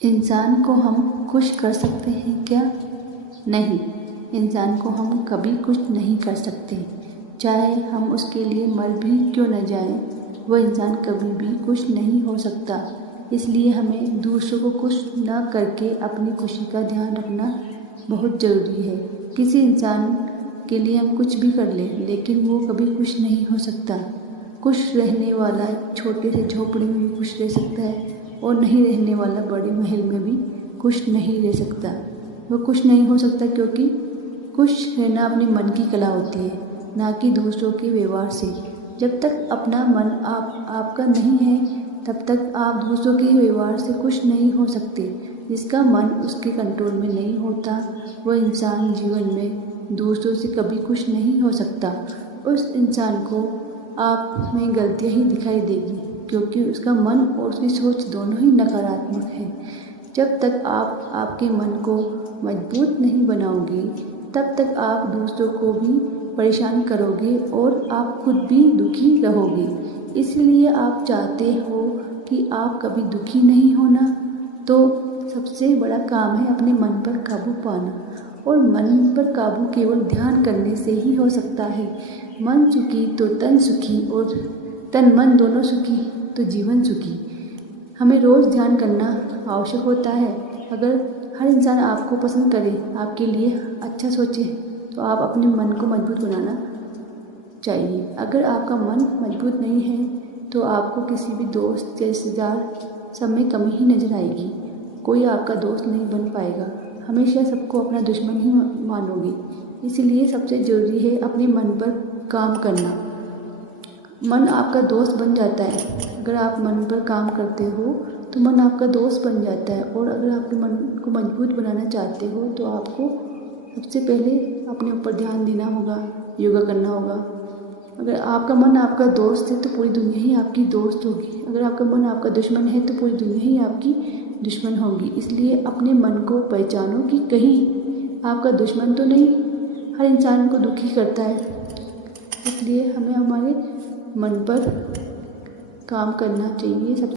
इंसान को हम खुश कर सकते हैं क्या? नहीं, इंसान को हम कभी खुश नहीं कर सकते। चाहे हम उसके लिए मर भी क्यों न जाएं, वह इंसान कभी भी खुश नहीं हो सकता। इसलिए हमें दूसरों को खुश न करके अपनी खुशी का ध्यान रखना बहुत ज़रूरी है। किसी इंसान के लिए हम कुछ भी कर लें, लेकिन वो कभी खुश नहीं हो सकता। खुश रहने वाला छोटे से झोपड़े में भी खुश रह सकता है और नहीं रहने वाला बड़े महल में भी खुश नहीं रह सकता। वह खुश नहीं हो सकता क्योंकि खुश रहना अपने मन की कला होती है, ना कि दूसरों के व्यवहार से। जब तक अपना मन आपका नहीं है, तब तक आप दूसरों के व्यवहार से खुश नहीं हो सकते। जिसका मन उसके कंट्रोल में नहीं होता, वह इंसान जीवन में दूसरों से कभी खुश नहीं हो सकता। उस इंसान को आप में गलतियाँ ही दिखाई देगी, क्योंकि उसका मन और उसकी सोच दोनों ही नकारात्मक है। जब तक आप आपके मन को मजबूत नहीं बनाओगे, तब तक आप दूसरों को भी परेशान करोगे और आप खुद भी दुखी रहोगे। इसलिए आप चाहते हो कि आप कभी दुखी नहीं होना, तो सबसे बड़ा काम है अपने मन पर काबू पाना। और मन पर काबू केवल ध्यान करने से ही हो सकता है। मन सुखी तो तन सुखी, और तन मन दोनों सुखी तो जीवन सुखी। हमें रोज़ ध्यान करना आवश्यक होता है। अगर हर इंसान आपको पसंद करे, आपके लिए अच्छा सोचे, तो आप अपने मन को मजबूत बनाना चाहिए। अगर आपका मन मजबूत नहीं है, तो आपको किसी भी दोस्त या रिश्तेदार सब में कमी ही नज़र आएगी। कोई आपका दोस्त नहीं बन पाएगा। हमेशा सबको अपना दुश्मन ही मानोगे। इसलिए सबसे ज़रूरी है अपने मन पर काम करना। मन आपका दोस्त बन जाता है। अगर आप मन पर काम करते हो तो मन आपका दोस्त बन जाता है। और अगर आपके मन को मजबूत बनाना चाहते हो, तो आपको सबसे पहले अपने ऊपर ध्यान देना होगा, योगा करना होगा। अगर आपका मन आपका दोस्त है, तो पूरी दुनिया ही आपकी दोस्त होगी। अगर आपका मन आपका दुश्मन है, तो पूरी दुनिया ही आपकी दुश्मन होगी। इसलिए अपने मन को पहचानो कि कहीं आपका दुश्मन तो नहीं। हर इंसान को दुखी करता है, इसलिए हमें हमारे मन पर काम करना चाहिए।